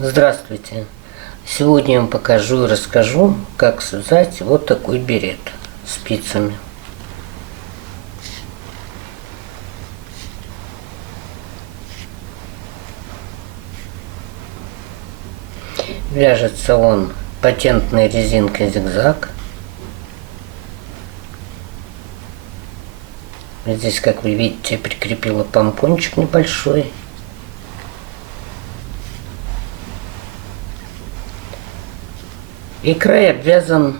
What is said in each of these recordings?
Здравствуйте! Сегодня я вам покажу и расскажу, как связать вот такой берет спицами. Вяжется он патентной резинкой зигзаг. Здесь, как вы видите, я прикрепила помпончик небольшой. И край обвязан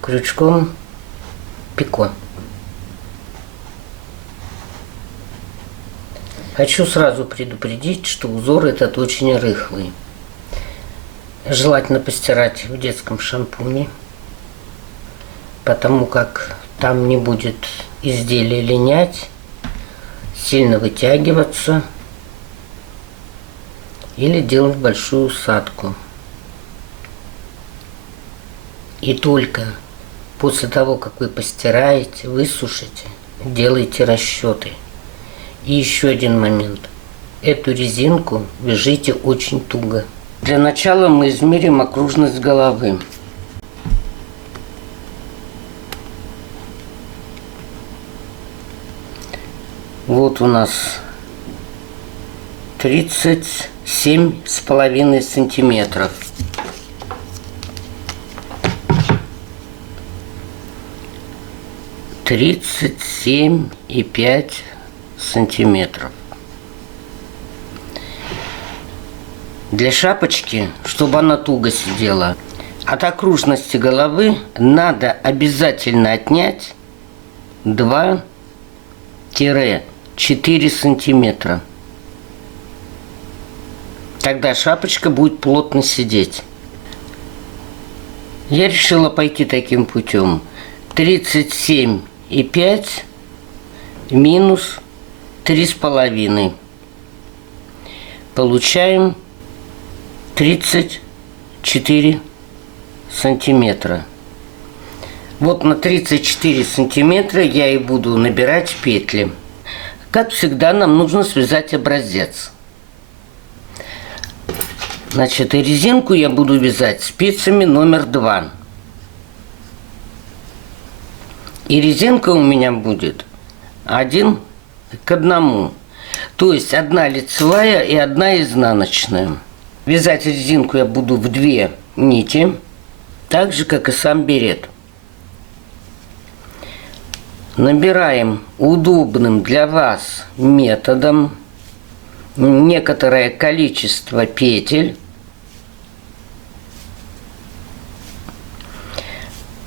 крючком пико. Хочу сразу предупредить, что узор этот очень рыхлый. Желательно постирать в детском шампуне, потому как там не будет изделие линять, сильно вытягиваться или делать большую усадку. И только после того, как вы постираете, высушите, делайте расчеты. И еще один момент. Эту резинку вяжите очень туго. Для начала мы измерим окружность головы. Вот у нас 37,5 сантиметров. Тридцать 37,5 сантиметров. Для шапочки, чтобы она туго сидела, от окружности головы надо обязательно отнять 2-4 сантиметра. Тогда шапочка будет плотно сидеть. Я решила пойти таким путем. 37,5 минус 3,5. Получаем 34 сантиметра. Вот на 34 сантиметра я и буду набирать петли. Как всегда, нам нужно связать образец. Значит, и резинку я буду вязать спицами номер 2. И резинка у меня будет 1 к 1. То есть 1 лицевая и 1 изнаночная. Вязать резинку я буду в 2 нити, так же, как и сам берет. Набираем удобным для вас методом некоторое количество петель.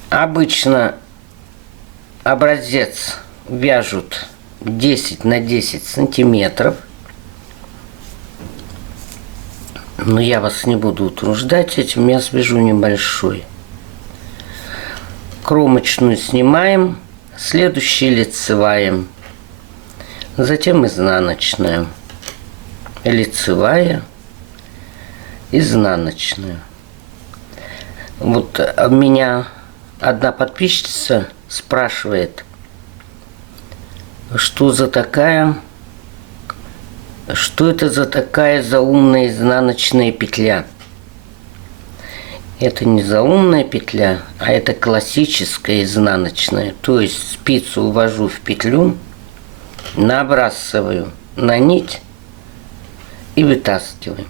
Обычно образец вяжут 10 на 10 сантиметров. Но я вас не буду утруждать этим, я свяжу небольшой. Кромочную снимаем, следующий лицевая, затем изнаночная, лицевая, изнаночная. Вот меня одна подписчица спрашивает, что это за такая заумная изнаночная петля. Это не заумная петля, а это классическая изнаночная. То есть спицу увожу в петлю, набрасываю на нить и вытаскиваю.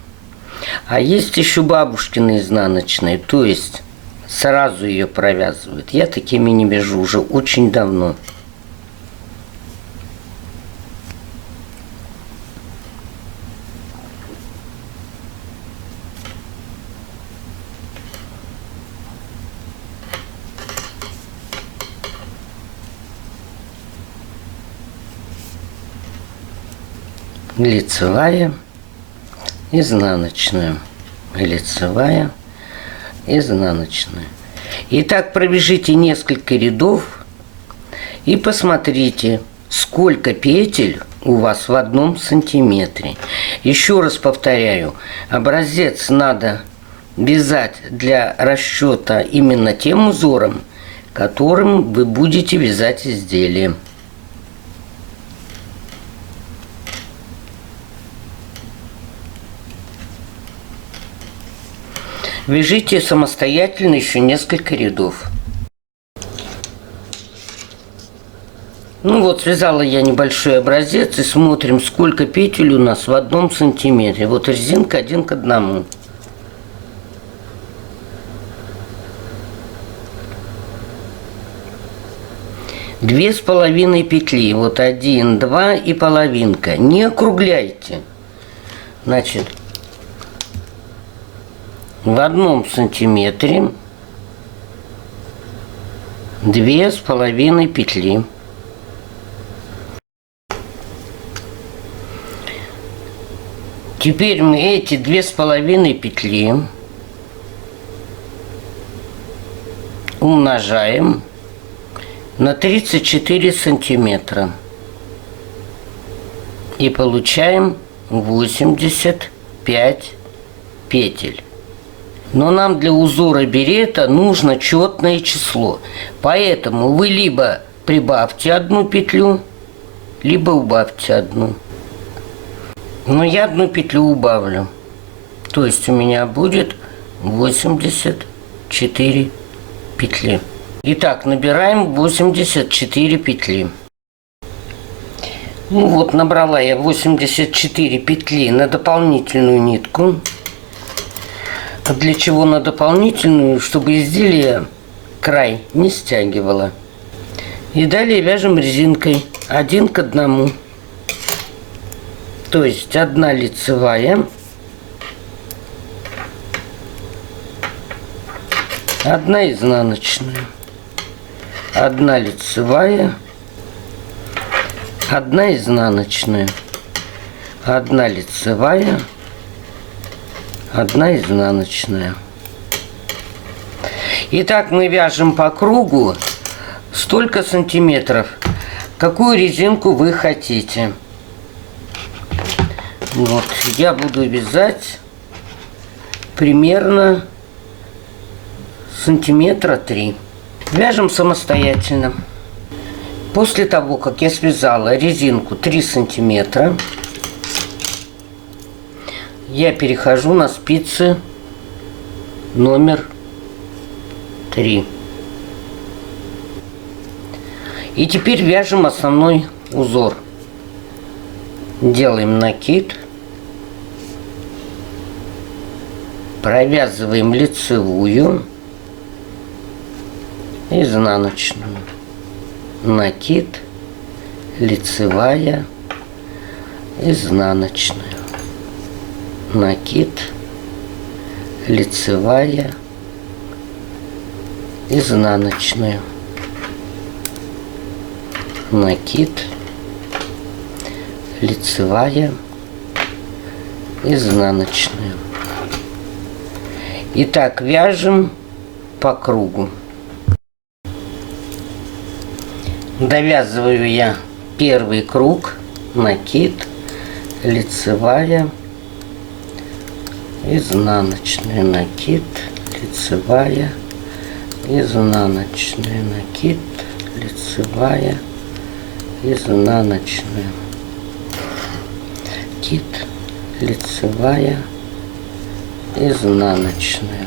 А есть еще бабушкины изнаночные, то есть сразу ее провязывают. Я такими не вяжу уже очень давно. Лицевая, изнаночная, лицевая, изнаночная. Итак, провяжите несколько рядов и посмотрите, сколько петель у вас в 1 сантиметре. Еще раз повторяю, образец надо вязать для расчета именно тем узором, которым вы будете вязать изделие. Вяжите самостоятельно еще несколько рядов. Ну вот, связала я небольшой образец и смотрим, сколько петель у нас в 1 сантиметре. Вот резинка 1 к 1. Две с половиной петли. Вот 1, 2 и половинка. Не округляйте. Значит, в 1 сантиметре 2 с половиной петли. Теперь мы эти 2 с половиной петли умножаем на 34 сантиметра и получаем 85 петель. Но нам для узора берета нужно четное число. Поэтому вы либо прибавьте 1 петлю, либо убавьте 1. Но я 1 петлю убавлю. То есть у меня будет 84 петли. Итак, набираем 84 петли. Ну вот, набрала я 84 петли на дополнительную нитку. А для чего на дополнительную? Чтобы изделие край не стягивало. И далее вяжем резинкой 1 к 1. То есть 1 лицевая, 1 изнаночная, 1 лицевая, 1 изнаночная, 1 лицевая, 1 изнаночная. Итак, мы вяжем по кругу столько сантиметров, какую резинку вы хотите. Вот, я буду вязать примерно сантиметра 3. Вяжем самостоятельно. После того, как я связала резинку 3 сантиметра, я перехожу на спицы номер 3. И теперь вяжем основной узор. Делаем накид, провязываем лицевую, изнаночную, накид, лицевая, изнаночная, накид, лицевая, изнаночная, накид, лицевая, изнаночная. Итак, вяжем по кругу. Довязываю я первый круг, накид, лицевая, изнаночная, накид, лицевая, изнаночная, накид, лицевая, изнаночная, накид, лицевая, изнаночная.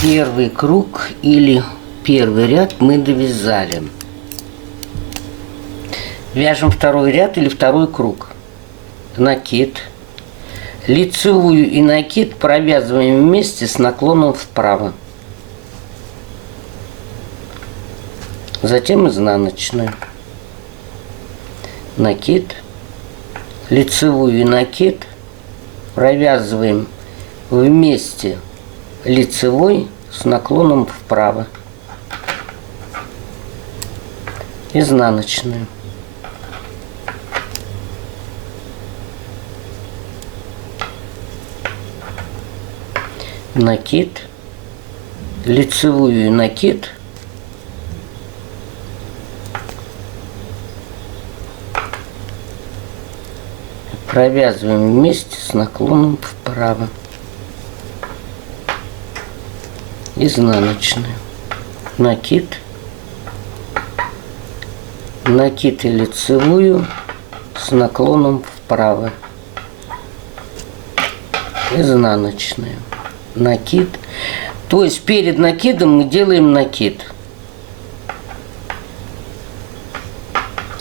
Первый круг или первый ряд мы довязали. Вяжем второй ряд или второй круг. Накид, лицевую и накид провязываем вместе с наклоном вправо. Затем изнаночную. Накид, лицевую и накид провязываем вместе лицевой с наклоном вправо. Изнаночную. Накид, лицевую и накид провязываем вместе с наклоном вправо. Изнаночную. Накид, накид и лицевую с наклоном вправо. Изнаночную. накид. То есть перед накидом мы делаем накид.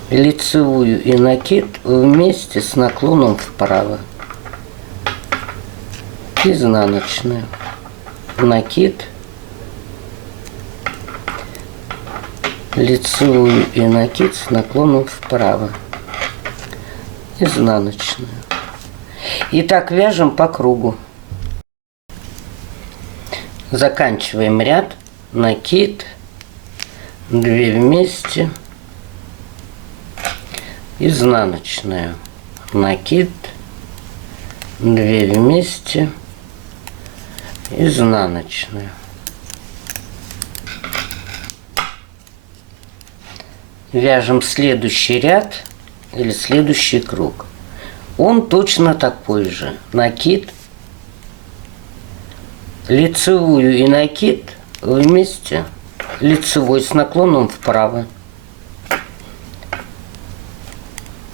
Лицевую и накид вместе с наклоном вправо. Изнаночная. Накид. Лицевую и накид с наклоном вправо. Изнаночную. И так вяжем по кругу. Заканчиваем ряд. Накид. 2 вместе. Изнаночная. Накид. 2 вместе. Изнаночная. Вяжем следующий ряд или следующий круг. Он точно такой же. Накид, лицевую и накид вместе, лицевой с наклоном вправо,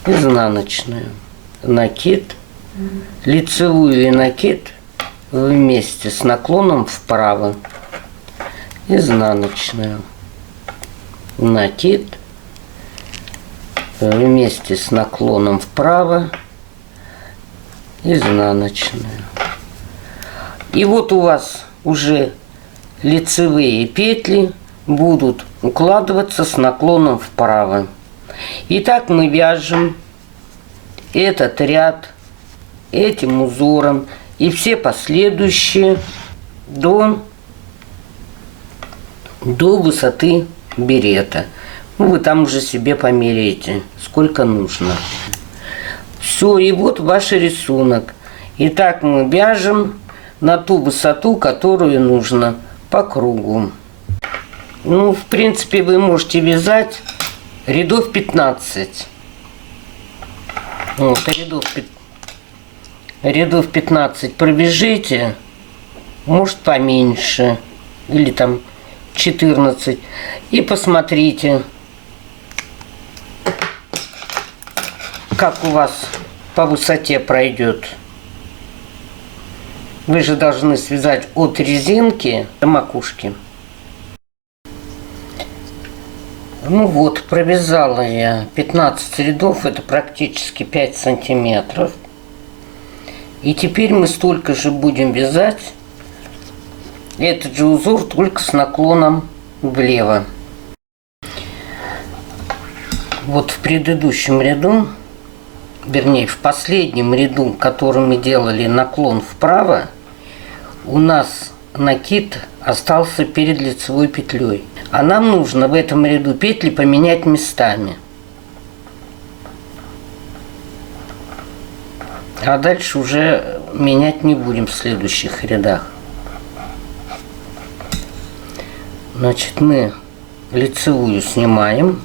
изнаночную, накид, лицевую и накид вместе с наклоном вправо, изнаночную, накид, вместе с наклоном вправо, изнаночная. И вот у вас уже лицевые петли будут укладываться с наклоном вправо. Итак, мы вяжем этот ряд этим узором и все последующие до высоты берета. Ну, вы там уже себе померяете, сколько нужно. Все, и вот ваш рисунок. Итак, мы вяжем на ту высоту, которую нужно по кругу. Ну, в принципе, вы можете вязать рядов 15. Вот, рядов 15 пробежите, может поменьше, или там 14. И посмотрите, как у вас по высоте пройдет. Вы же должны связать от резинки до макушки. Ну вот, провязала я 15 рядов, это практически 5 сантиметров. И теперь мы столько же будем вязать этот же узор, только с наклоном влево. Вот в предыдущем ряду, вернее в последнем ряду, который мы делали наклон вправо, у нас накид остался перед лицевой петлей. А нам нужно в этом ряду петли поменять местами. А дальше уже менять не будем в следующих рядах. Значит, мы лицевую снимаем,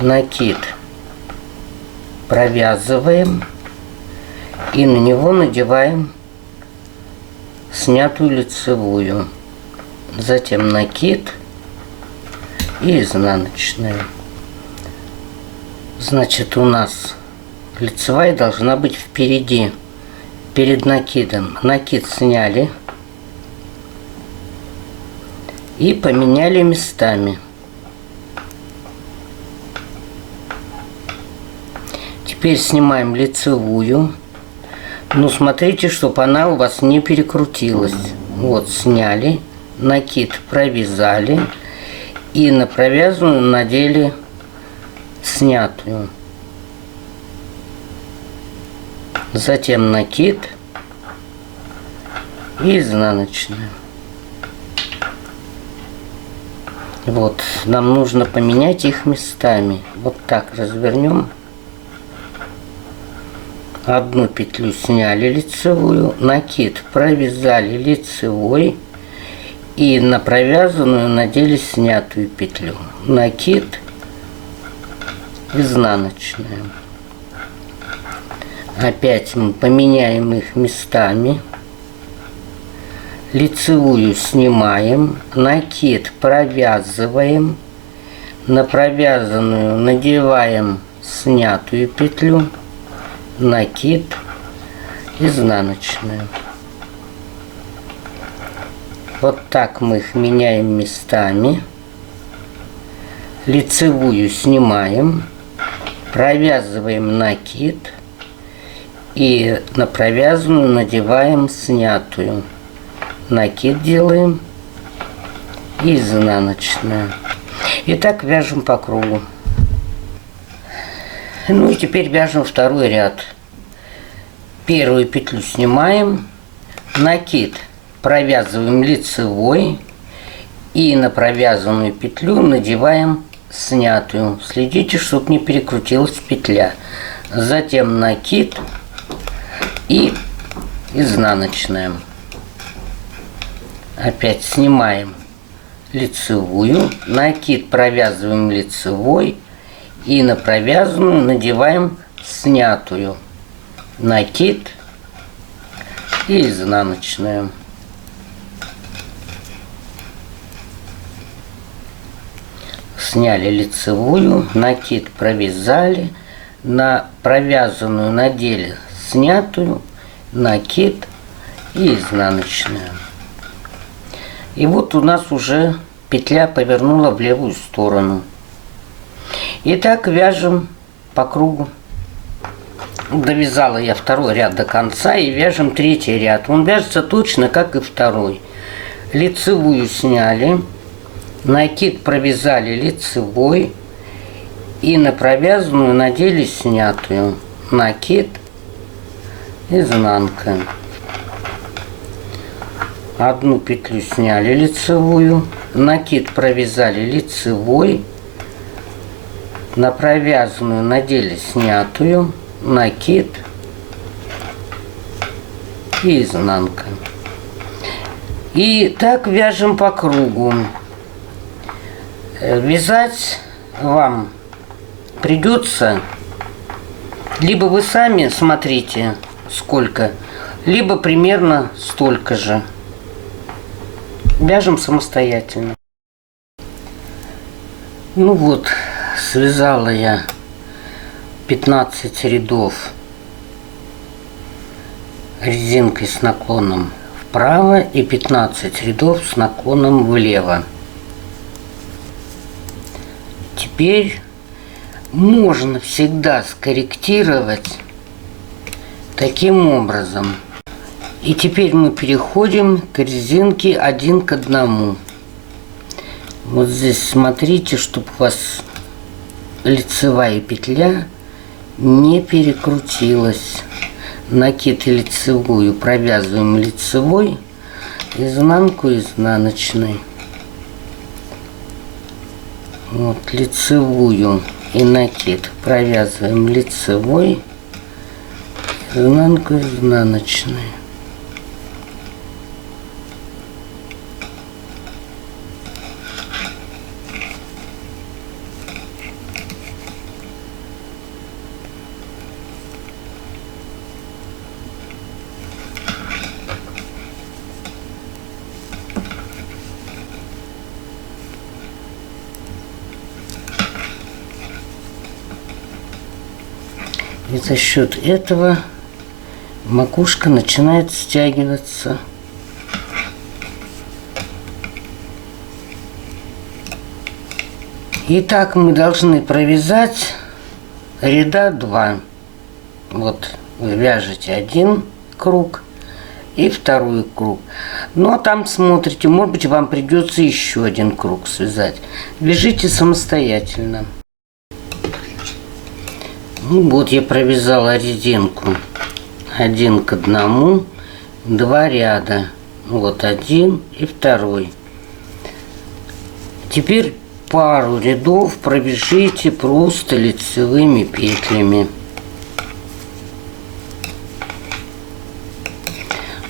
накид провязываем и на него надеваем снятую лицевую. Затем накид и изнаночная. Значит, у нас лицевая должна быть впереди, перед накидом. Накид сняли и поменяли местами. Теперь снимаем лицевую. Но смотрите, чтобы она у вас не перекрутилась. Вот, сняли, накид провязали и на провязанную надели снятую. Затем накид и изнаночная. Вот, нам нужно поменять их местами. Вот так развернем. Одну петлю сняли лицевую, накид провязали лицевой и на провязанную надели снятую петлю. Накид, изнаночная. Опять мы поменяем их местами. Лицевую снимаем, накид провязываем, на провязанную надеваем снятую петлю, накид, изнаночную. Вот так мы их меняем местами. Лицевую снимаем, провязываем накид и на провязанную надеваем снятую. Накид делаем и изнаночную. И так вяжем по кругу. Ну и теперь вяжем второй ряд. Первую петлю снимаем, накид провязываем лицевой и на провязанную петлю надеваем снятую. Следите, чтобы не перекрутилась петля. Затем накид и изнаночная. Опять снимаем лицевую, накид провязываем лицевой и на провязанную надеваем снятую. Накид и изнаночная. Сняли лицевую, накид провязали, на провязанную надели снятую, накид и изнаночная. И вот у нас уже петля повернула в левую сторону. И так вяжем по кругу. Довязала я второй ряд до конца и вяжем третий ряд. Он вяжется точно как и второй. Лицевую сняли, накид провязали лицевой и на провязанную надели снятую. Накид, изнанка. Одну петлю сняли лицевую, накид провязали лицевой, на провязанную надели снятую, накид и изнанка. И так вяжем по кругу. Вязать вам придется, либо вы сами смотрите сколько, либо примерно столько же. Вяжем самостоятельно. Ну вот, связала я 15 рядов резинкой с наклоном вправо и 15 рядов с наклоном влево. Теперь можно всегда скорректировать таким образом. И теперь мы переходим к резинке 1 к 1. Вот здесь смотрите, чтобы у вас лицевая петля не перекрутилась. Накид и лицевую провязываем лицевой, изнанку изнаночной. Вот лицевую и накид провязываем лицевой, изнанку изнаночной. И за счет этого макушка начинает стягиваться. Итак, мы должны провязать ряда 2. Вот вы вяжете один круг и второй круг. Ну а там смотрите, может быть, вам придется еще один круг связать. Вяжите самостоятельно. Ну вот я провязала резинку 1 к 1, 2 ряда. Вот один и второй. Теперь пару рядов провяжите просто лицевыми петлями.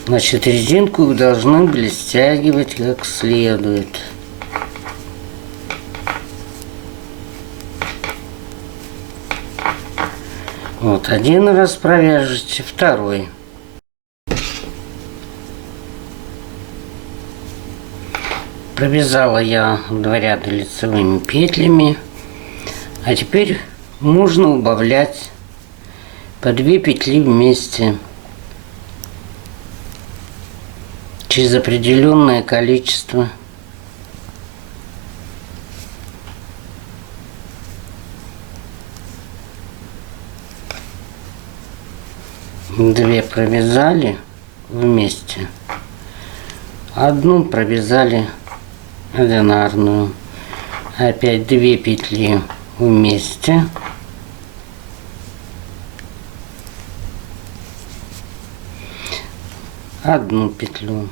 Значит, резинку вы должны были стягивать как следует. Вот один раз провяжете, второй. Провязала я 2 ряда лицевыми петлями. А теперь можно убавлять по 2 петли вместе. через определенное количество. Две провязали вместе, одну провязали одинарную, опять 2 петли вместе, одну петлю,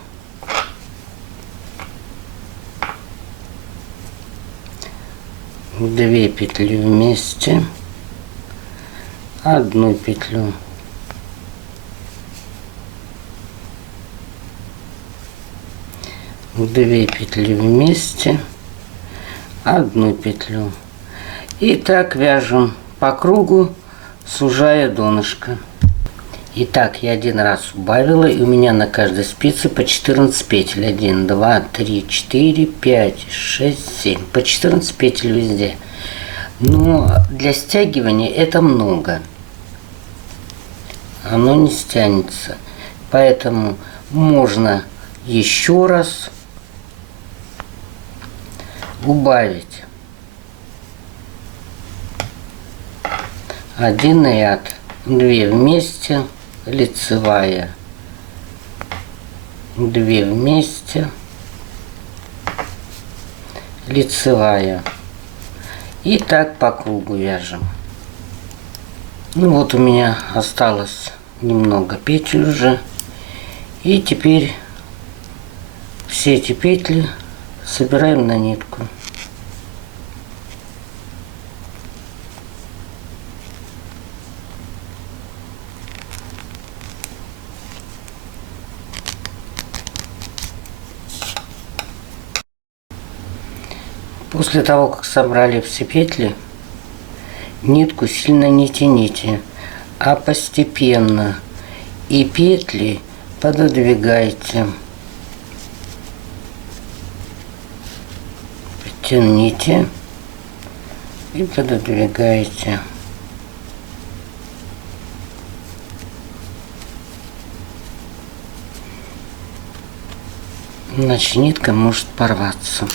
две петли вместе, одну петлю, две петли вместе, одну петлю. И так вяжем по кругу, сужая донышко. Итак, я один раз убавила, и у меня на каждой спице по 14 петель. 1, 2, 3, 4, 5, 6, 7. По 14 петель везде. Но для стягивания это много. Оно не стянется. Поэтому можно еще раз убавить. 1 ряд, 2 вместе, лицевая, 2 вместе, лицевая. И так по кругу вяжем. Ну вот у меня осталось немного петель уже. И теперь все эти петли собираем на нитку. После того, как собрали все петли, нитку сильно не тяните, а постепенно. И петли пододвигайте. Тяните и пододвигаете. Иначе нитка может порваться.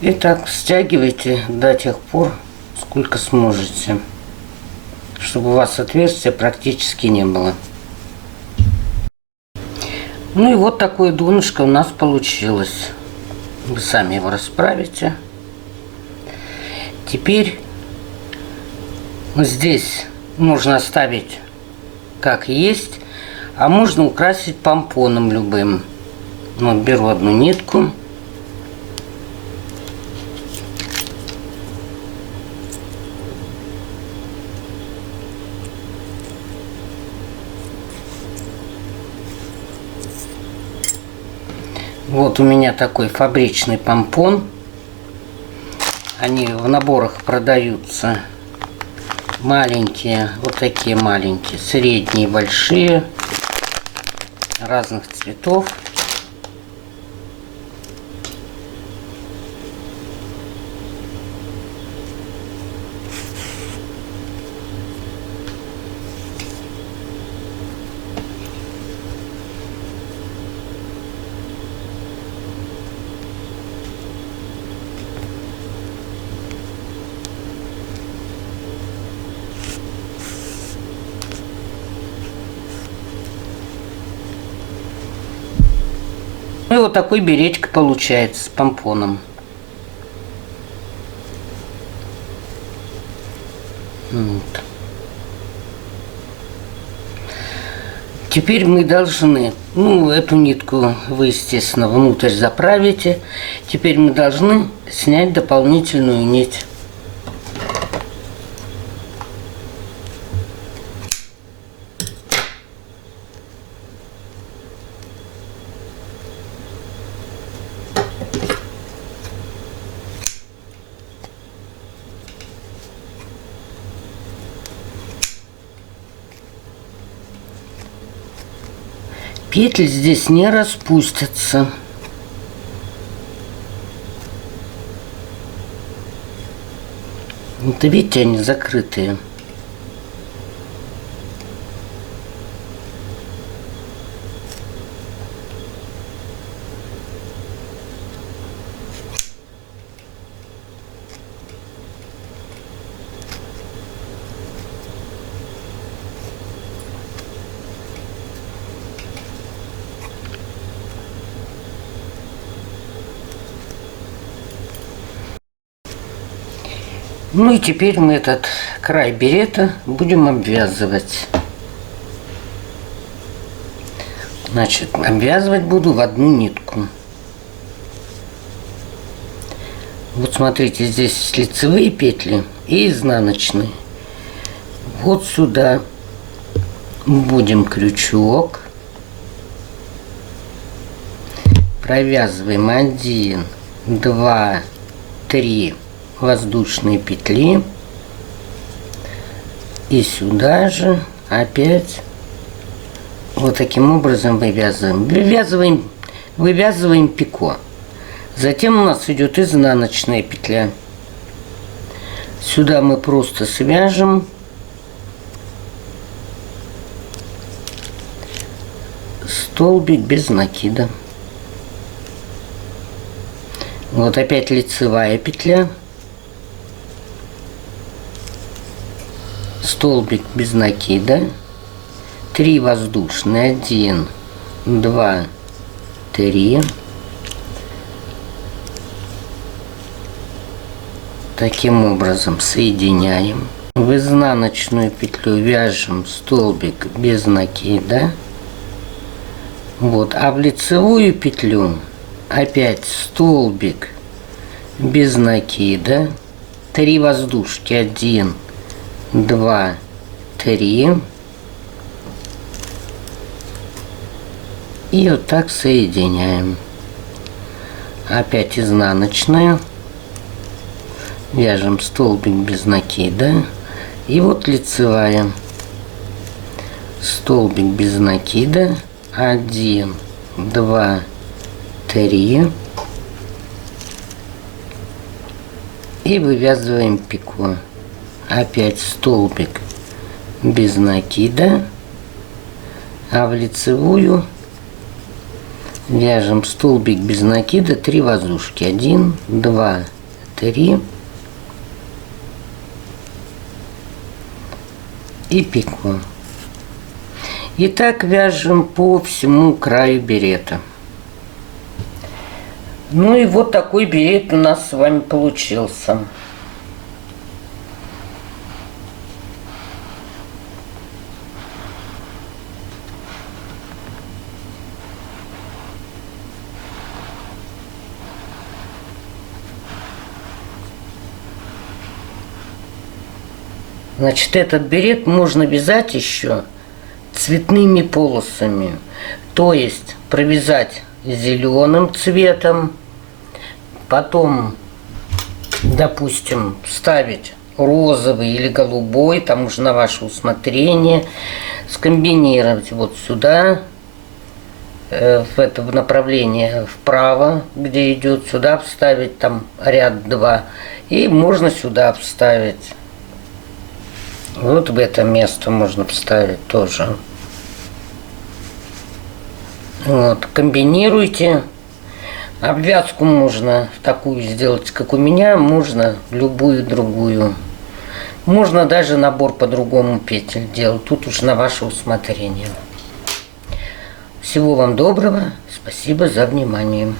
И так стягивайте до тех пор, сколько сможете, чтобы у вас отверстия практически не было. Ну и вот такое донышко у нас получилось. Вы сами его расправите. Теперь здесь можно оставить как есть, а можно украсить помпоном любым. Вот беру одну нитку. Вот у меня такой фабричный помпон. Они в наборах продаются. Маленькие, вот такие маленькие, средние, большие, разных цветов. И вот такой беретик получается с помпоном. Вот. Теперь мы должны, эту нитку вы, естественно, внутрь заправите. Теперь мы должны снять дополнительную нить. Петли здесь не распустятся. Вот видите, они закрытые. Ну и теперь мы этот край берета будем обвязывать. Значит, обвязывать буду в одну нитку. Вот смотрите, здесь лицевые петли и изнаночные. Вот сюда вводим крючок. Провязываем 1, 2, 3 воздушные петли. И сюда же опять вот таким образом вывязываем. Вывязываем пико. Затем у нас идет изнаночная петля. Сюда мы просто свяжем столбик без накида. Вот опять лицевая петля. Столбик без накида. 3 воздушные. 1, 2, 3. Таким образом соединяем. В изнаночную петлю вяжем столбик без накида. Вот. А в лицевую петлю опять столбик без накида. 3 воздушки. 1, 2, 3. И вот так соединяем. Опять изнаночная. Вяжем столбик без накида. И вот лицевая. Столбик без накида. 1, 2, 3. И вывязываем пико. Опять столбик без накида. А в лицевую вяжем столбик без накида, 3 воздушки. 1, 2, 3. И пико. И так вяжем по всему краю берета. Ну и вот такой берет у нас с вами получился. Значит, этот берет можно вязать еще цветными полосами. То есть провязать зеленым цветом, потом, допустим, вставить розовый или голубой, там уже на ваше усмотрение, скомбинировать вот сюда, в это направление вправо, где идет, сюда вставить там ряд 2, и можно сюда вставить. Вот в это место можно вставить тоже. Вот, комбинируйте. Обвязку можно такую сделать, как у меня, можно любую другую. Можно даже набор по-другому петель делать. Тут уж на ваше усмотрение. Всего вам доброго. Спасибо за внимание.